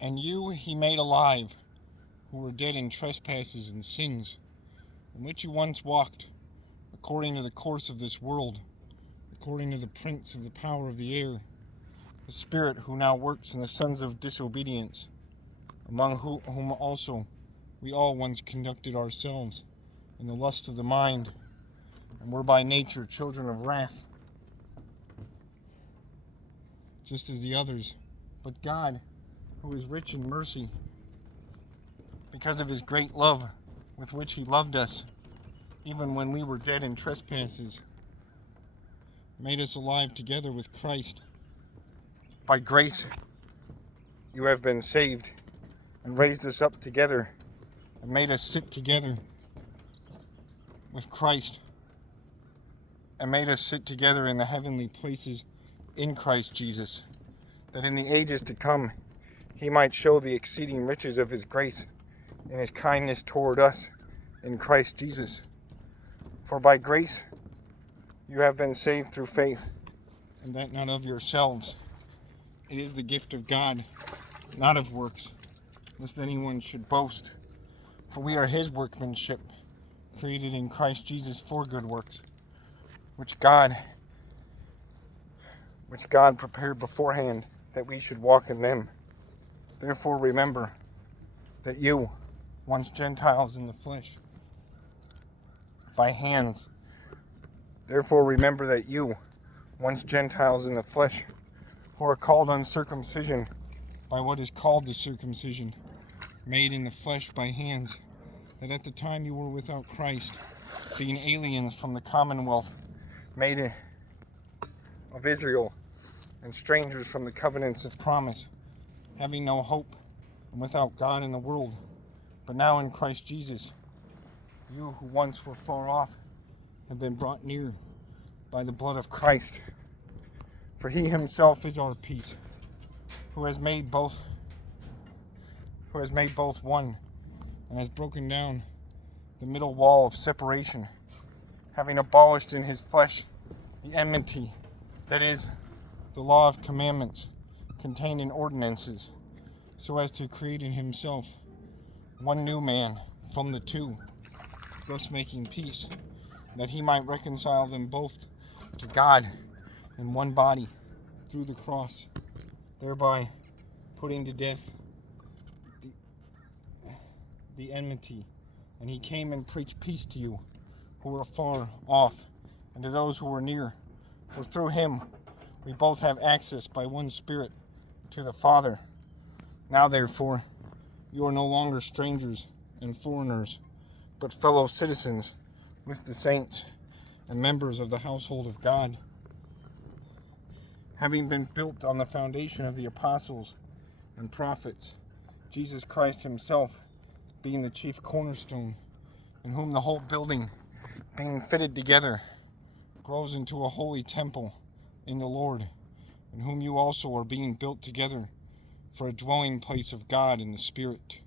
And you he made alive, who were dead in trespasses and sins, in which you once walked, according to the course of this world, according to the prince of the power of the air, the spirit who now works in the sons of disobedience, among whom also we all once conducted ourselves in the lust of the mind, and were by nature children of wrath, just as the others. But God, who is rich in mercy, because of his great love with which he loved us, even when we were dead in trespasses, made us alive together with Christ. By grace you have been saved, and raised us up together, and made us sit together with Christ, and made us sit together in the heavenly places in Christ Jesus, that in the ages to come he might show the exceeding riches of his grace and his kindness toward us in Christ Jesus. For by grace you have been saved through faith, and that not of yourselves. It is the gift of God, not of works, lest anyone should boast. For we are his workmanship, created in Christ Jesus for good works, which God prepared beforehand that we should walk in them. Therefore remember that you, once Gentiles in the flesh, by hands, therefore remember that you, once Gentiles in the flesh, who are called uncircumcision by what is called the circumcision, made in the flesh by hands, that at the time you were without Christ, being aliens from the commonwealth made of Israel, and strangers from the covenants of promise, having no hope, and without God in the world. But now in Christ Jesus, you who once were far off have been brought near by the blood of Christ. For he himself is our peace, who has made both one, and has broken down the middle wall of separation, having abolished in his flesh the enmity, that is, the law of commandments contained in ordinances, so as to create in himself one new man from the two, thus making peace, that he might reconcile them both to God in one body through the cross, thereby putting to death the enmity. And he came and preached peace to you who were far off, and to those who were near. For through him we both have access by one Spirit to the Father. Now therefore you are no longer strangers and foreigners, but fellow citizens with the saints and members of the household of God, having been built on the foundation of the apostles and prophets, Jesus Christ himself being the chief cornerstone, in whom the whole building, being fitted together, grows into a holy temple in the Lord, in whom you also are being built together for a dwelling place of God in the Spirit.